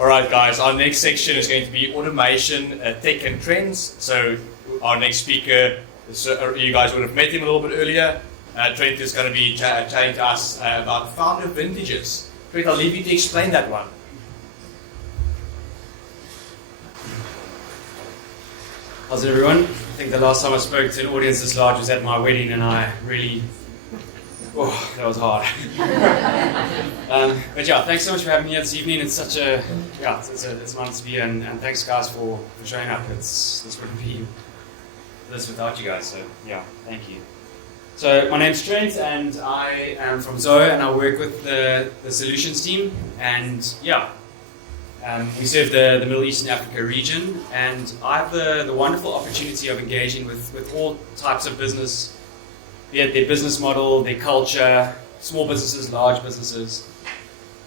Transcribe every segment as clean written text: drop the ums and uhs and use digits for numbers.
Alright guys, our next section is going to be automation, tech and trends. So our next speaker, you guys would have met him a little bit earlier. Trent is going to be chatting to us about founder vintages. Trent, I'll leave you to explain that one. How's it, everyone? I think the last time I spoke to an audience this large was at my wedding, and I really, that was hard. But yeah, thanks so much for having me here this evening. It's such a, it's an honor to be here, and thanks guys for showing up. This wouldn't be this without you guys, so yeah, thank you. So my name's Trent, and I am from Zoho, and I work with the solutions team, and yeah. We serve the Middle East and Africa region, and I have the wonderful opportunity of engaging with all types of business, be it their business model, their culture, small businesses, large businesses.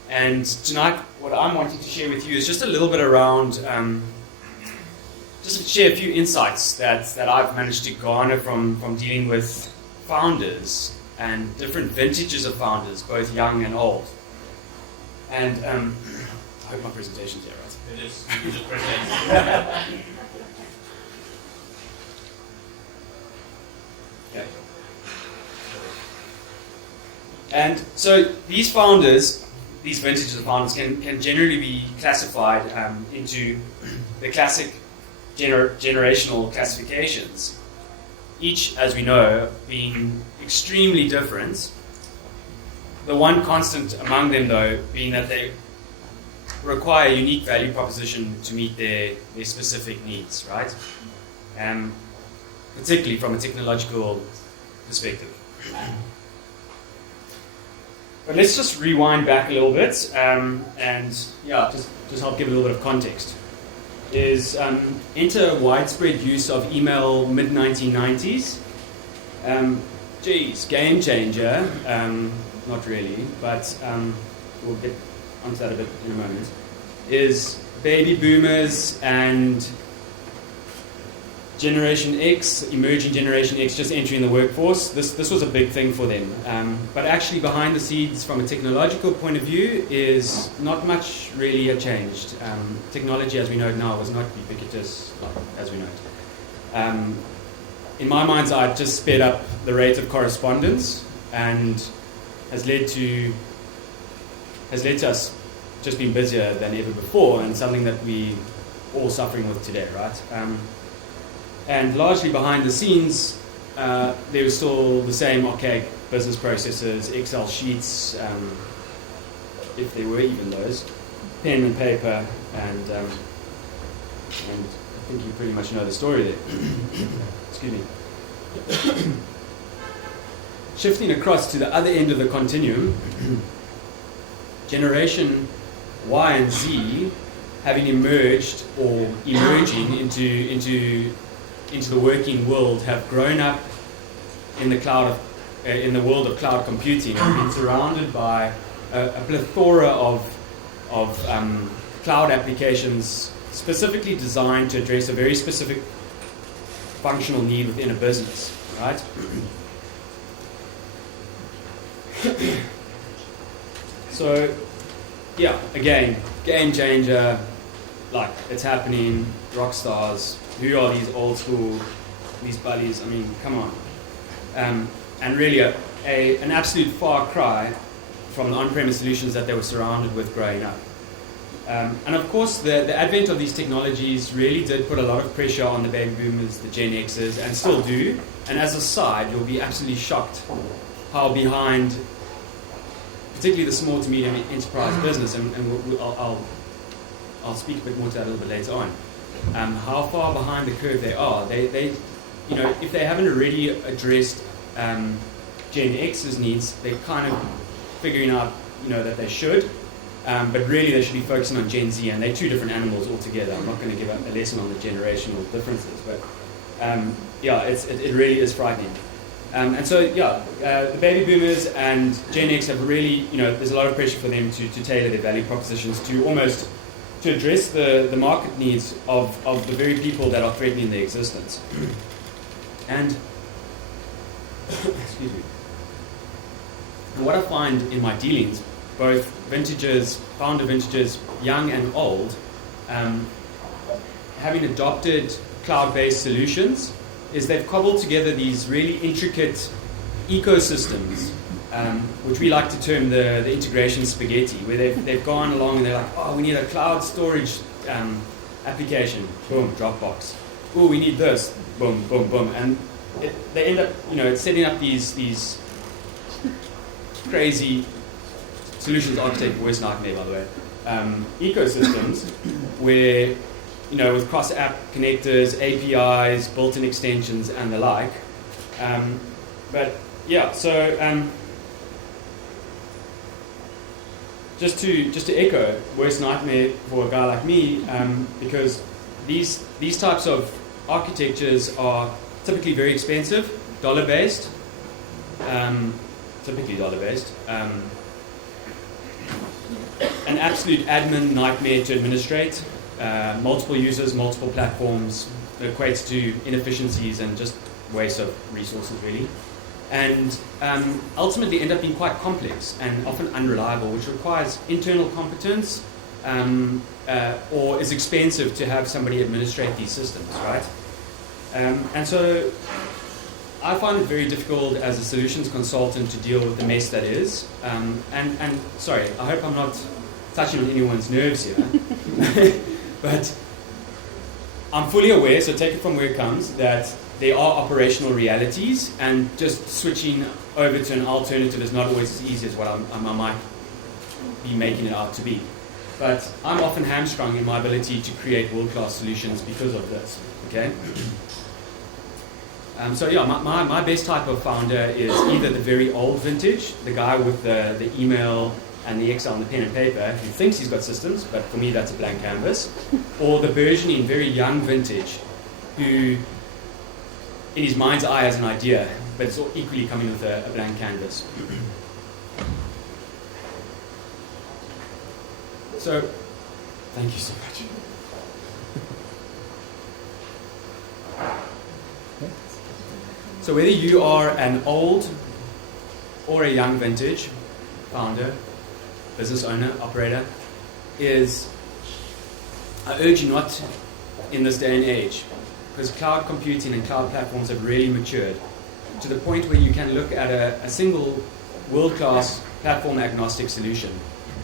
And tonight, what I'm wanting to share with you is just a little bit around, just to share a few insights that I've managed to garner from dealing with founders and different vintages of founders, both young and old. And I hope my presentation's here, right? It is. You just present. Okay. And so these founders, these vintages of founders can generally be classified into the classic generational classifications, each, as we know, being extremely different. The one constant among them, though, being that they require a unique value proposition to meet their specific needs, right? Particularly from a technological perspective. But let's just rewind back a little bit, and yeah, just help give a little bit of context. Enter widespread use of email mid-1990s. Game changer. Not really, but we'll get onto that a bit in a moment, is baby boomers and Generation X, emerging Generation X, just entering the workforce. This was a big thing for them. But actually behind the scenes, from a technological point of view, is not much really had changed. Technology as we know it now was not ubiquitous as we know it. In my mind's eye, it just sped up the rate of correspondence and has led to us just being busier than ever before, and something that we all suffering with today, right? And largely behind the scenes, there was still the same archaic business processes, Excel sheets, if there were even those, pen and paper, and I think you pretty much know the story there. Excuse me. Shifting across to the other end of the continuum, Generation Y and Z, having emerged or emerging into the working world, have grown up in the cloud in the world of cloud computing, and been surrounded by a plethora of cloud applications specifically designed to address a very specific functional need within a business, right? So, yeah, again, game changer, like, it's happening, rock stars. Who are these old school, these buddies? I mean, come on. And really an absolute far cry from the on-premise solutions that they were surrounded with growing up. And of course, the advent of these technologies really did put a lot of pressure on the baby boomers, the Gen Xers, and still do. And as a side, you'll be absolutely shocked how behind, particularly the small to medium enterprise business, and I'll speak a bit more to that a little bit later on, how far behind the curve they are. They if they haven't already addressed Gen X's needs, they're kind of figuring out, that they should. But really, they should be focusing on Gen Z, and they're two different animals altogether. I'm not going to give a lesson on the generational differences, but it really is frightening. And so, the baby boomers and Gen X have really, there's a lot of pressure for them to tailor their value propositions to address the market needs of the very people that are threatening their existence. And, excuse me. And what I find in my dealings, both founder vintages, young and old, having adopted cloud-based solutions, is they've cobbled together these really intricate ecosystems, which we like to term the integration spaghetti, where they've gone along and they're like, oh, we need a cloud storage application, boom, Dropbox. Oh, we need this, boom, boom, boom, and they end up, setting up these crazy solutions architect, worst nightmare, by the way, ecosystems where, with cross-app connectors, APIs, built-in extensions, and the like. Just to echo, worst nightmare for a guy like me, because these types of architectures are typically very expensive, dollar-based, typically dollar-based, an absolute admin nightmare to administrate, multiple users, multiple platforms, that equates to inefficiencies and just waste of resources, really. And ultimately end up being quite complex and often unreliable, which requires internal competence or is expensive to have somebody administrate these systems, right? And so I find it very difficult as a solutions consultant to deal with the mess that is. And sorry, I hope I'm not touching on anyone's nerves here. But I'm fully aware, so take it from where it comes, that there are operational realities, and just switching over to an alternative is not always as easy as what I might be making it out to be. But I'm often hamstrung in my ability to create world-class solutions because of this, okay? My best type of founder is either the very old vintage, the guy with the email and the Excel and the pen and paper, who thinks he's got systems, but for me that's a blank canvas, or the burgeoning, very young vintage, who in his mind's eye has an idea, but it's all equally coming with a blank canvas. So, thank you so much. So whether you are an old or a young vintage founder, business owner, operator, I urge you not in this day and age, because cloud computing and cloud platforms have really matured to the point where you can look at a single world-class platform agnostic solution.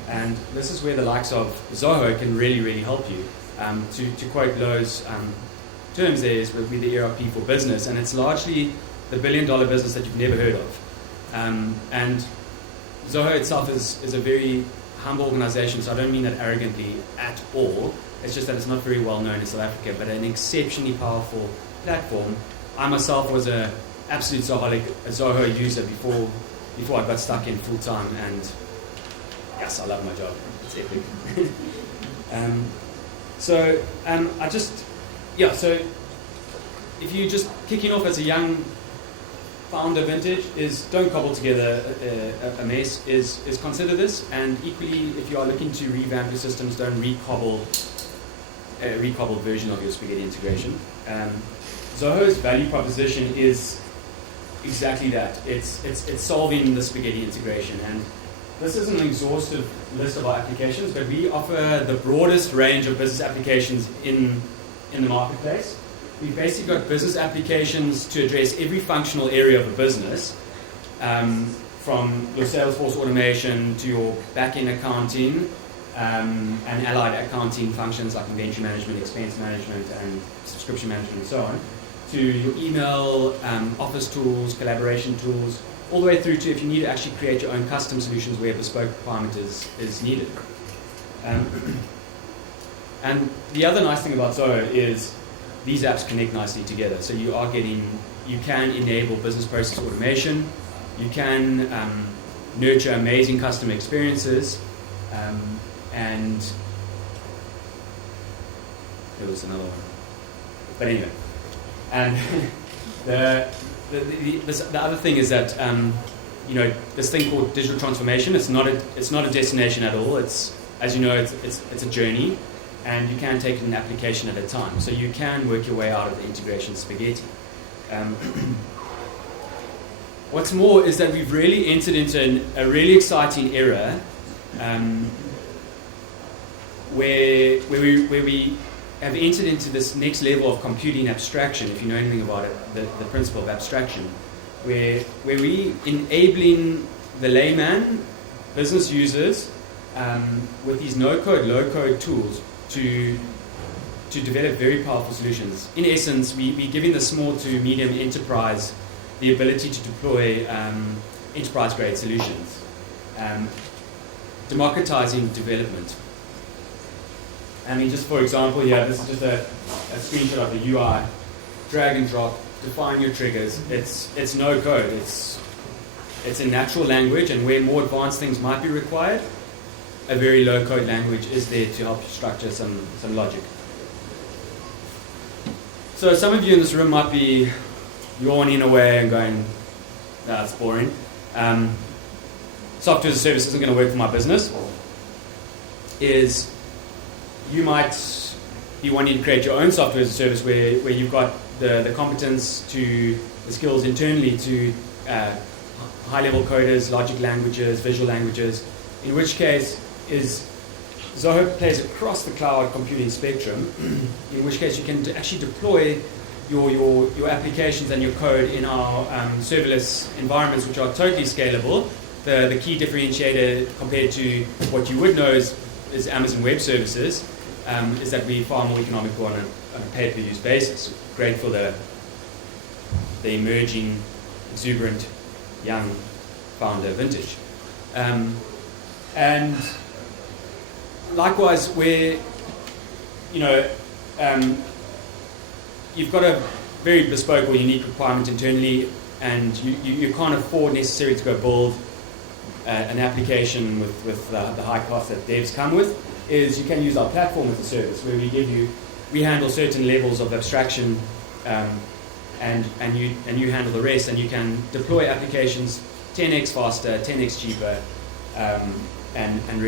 And this is where the likes of Zoho can really, really help you. To quote Lowe's terms there is with the ERP for business, and it's largely the billion-dollar business that you've never heard of. And Zoho itself is a very humble organization, so I don't mean that arrogantly at all. It's just that it's not very well known in South Africa, but an exceptionally powerful platform. I myself was an absolute Zoho user before I got stuck in full time, and yes, I love my job. It's epic. So if you're just kicking off as a young founder vintage, is don't cobble together a mess, is consider this, and equally if you are looking to revamp your systems, don't recobble a recobbled version of your spaghetti integration. Zoho's value proposition is exactly that. It's solving the spaghetti integration, and this isn't an exhaustive list of our applications, but we offer the broadest range of business applications in the marketplace. We've basically got business applications to address every functional area of a business, from your Salesforce automation to your back-end accounting and allied accounting functions like inventory management, expense management, and subscription management, and so on, to your email, office tools, collaboration tools, all the way through to if you need to actually create your own custom solutions where a bespoke requirement is needed. And the other nice thing about Zoho is these apps connect nicely together. So you can enable business process automation, you can nurture amazing customer experiences, and there was another one. But anyway, and the other thing is that this thing called digital transformation, it's not a destination at all. It's, as you know, it's a journey. And you can take an application at a time. So you can work your way out of the integration spaghetti. What's more is that we've really entered into a really exciting era where we have entered into this next level of computing abstraction, if you know anything about it, the principle of abstraction, where we enabling the layman, business users, with these no-code, low-code tools to develop very powerful solutions. In essence, we're giving the small to medium enterprise the ability to deploy enterprise-grade solutions, democratizing development. I mean, just for example, here, this is just a screenshot of the UI. Drag and drop, define your triggers. It's no code. It's a natural language, and where more advanced things might be required, a very low code language is there to help you structure some logic. So some of you in this room might be yawning away and going, that's boring. Software as a service isn't going to work for my business. You might be wanting to create your own software as a service where you've got the competence the skills internally to high-level coders, logic languages, visual languages, in which case Zoho plays across the cloud computing spectrum, in which case you can actually deploy your applications and your code in our serverless environments, which are totally scalable. The key differentiator compared to what you would know is Amazon Web Services is that we're far more economical on a pay-per-use basis. Great for the emerging, exuberant, young founder vintage. And likewise, where you've got a very bespoke or unique requirement internally, and you can't afford necessarily to go build an application with the high cost that devs come with, is you can use our platform as a service, where we handle certain levels of abstraction, and you handle the rest, and you can deploy applications 10x faster, 10x cheaper, and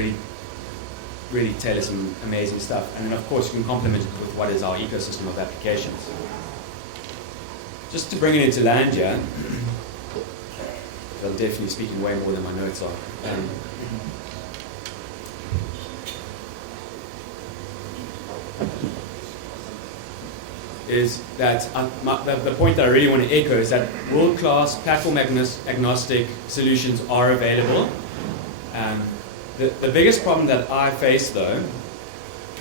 really tailor some amazing stuff. And then of course you can complement it with what is our ecosystem of applications. Just to bring it into land here, I'm definitely speaking way more than my notes are. Is that the point that I really want to echo is that world-class platform agnostic solutions are available. The biggest problem that I face, though,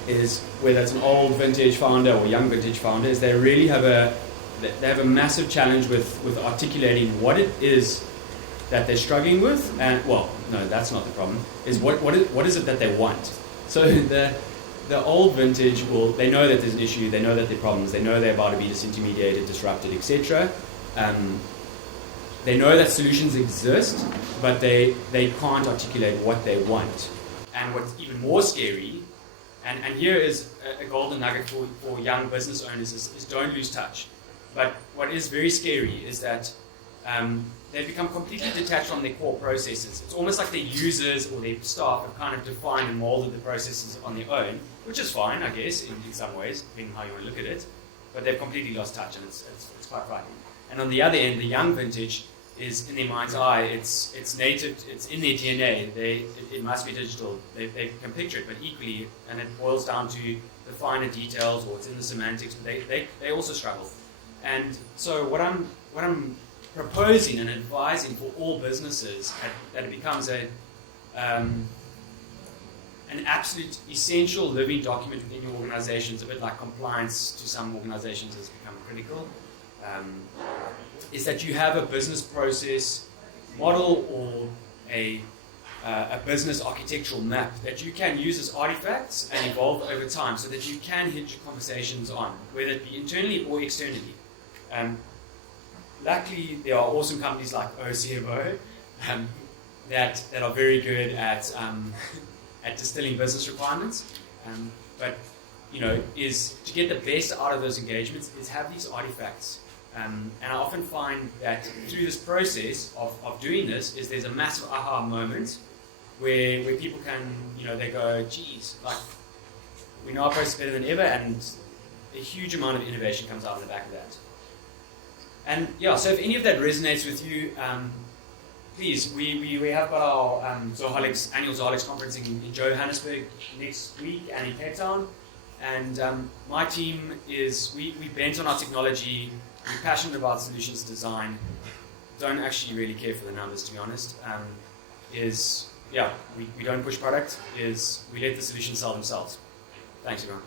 is whether it's an old vintage founder or young vintage founder, is they really have a massive challenge with articulating what it is that they're struggling with. And well, no, that's not the problem. Is what is it that they want? So the old vintage they know that there's an issue, they know that there are problems, they know they're about to be disintermediated, disrupted, etc. They know that solutions exist, but they can't articulate what they want. And what's even more scary, and here is a golden nugget for young business owners, is don't lose touch. But what is very scary is that they've become completely detached from their core processes. It's almost like their users or their staff have kind of defined and molded the processes on their own, which is fine, I guess, in some ways, depending on how you want to look at it. But they've completely lost touch, and it's quite frightening. And on the other end, the young vintage is, in their mind's eye, it's native, it's in their DNA. It must be digital. They can picture it, but equally, and it boils down to the finer details, or it's in the semantics. But they also struggle. And so what I'm proposing and advising for all businesses that it becomes an absolute essential living document within your organizations, a bit like compliance to some organizations has become critical, is that you have a business process model or a business architectural map that you can use as artifacts and evolve over time, so that you can hinge your conversations on, whether it be internally or externally. Luckily, there are awesome companies like OCFO that are very good at distilling business requirements. But is to get the best out of those engagements is have these artifacts. And I often find that through this process of doing this, there's a massive aha moment where people can, they go, geez, like we know our process better than ever, and a huge amount of innovation comes out of the back of that. And yeah, so if any of that resonates with you, please, we have got our Zoholics, annual Zoholics conference in Johannesburg next week and in Payton. And my team is, we bent on our technology, we're passionate about solutions design, don't actually really care for the numbers, to be honest. We don't push product, we let the solutions sell themselves. Thanks, everyone.